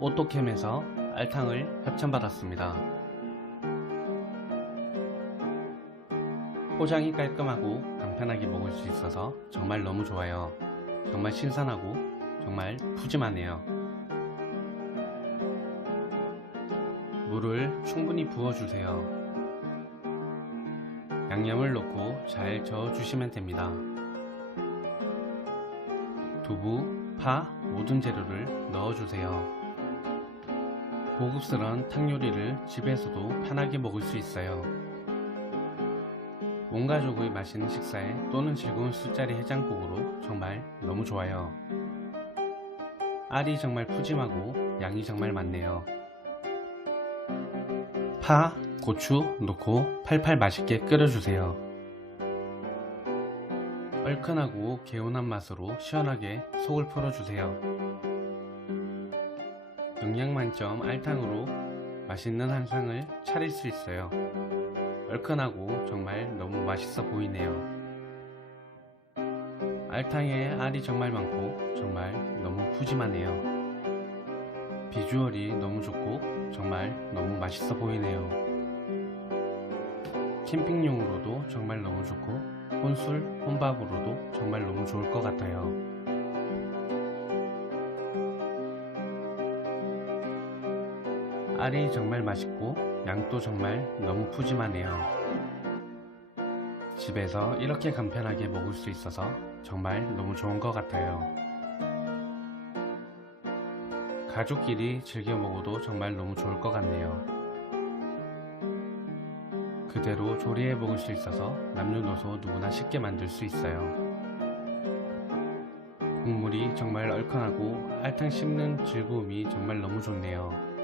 오토캠에서 알탕을 협찬받았습니다. 포장이 깔끔하고 간편하게 먹을 수 있어서 정말 너무 좋아요. 정말 신선하고 정말 푸짐하네요. 물을 충분히 부어주세요. 양념을 넣고 잘 저어주시면 됩니다. 두부, 파, 모든 재료를 넣어주세요. 고급스러운 탕 요리를 집에서도 편하게 먹을 수 있어요. 온 가족의 맛있는 식사에 또는 즐거운 술자리 해장국으로 정말 너무 좋아요. 알이 정말 푸짐하고 양이 정말 많네요. 파, 고추 넣고 팔팔 맛있게 끓여주세요. 얼큰하고 개운한 맛으로 시원하게 속을 풀어주세요. 영양 만점 알탕으로 맛있는 한상을 차릴 수 있어요. 얼큰하고 정말 너무 맛있어 보이네요. 알탕에 알이 정말 많고 정말 너무 푸짐하네요. 비주얼이 너무 좋고 정말 너무 맛있어 보이네요. 캠핑용으로도 정말 너무 좋고 혼술, 혼밥으로도 정말 너무 좋을 것 같아요. 알이 정말 맛있고 양도 정말 너무 푸짐하네요. 집에서 이렇게 간편하게 먹을 수 있어서 정말 너무 좋은 것 같아요. 가족끼리 즐겨 먹어도 정말 너무 좋을 것 같네요. 그대로 조리해 먹을 수 있어서 남녀노소 누구나 쉽게 만들 수 있어요. 국물이 정말 얼큰하고 알탕 씹는 즐거움이 정말 너무 좋네요.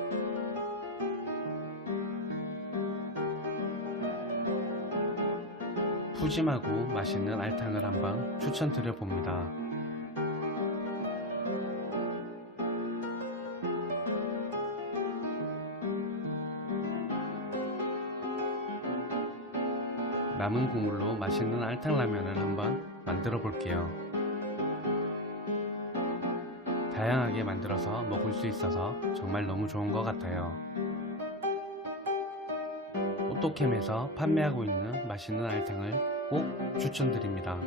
푸짐하고 맛있는 알탕을 한번 추천드려 봅니다. 남은 국물로 맛있는 알탕 라면을 한번 만들어 볼게요. 다양하게 만들어서 먹을 수 있어서 정말 너무 좋은 것 같아요. 오토캠에서 판매하고 있는 맛있는 알탕을 꼭 추천드립니다.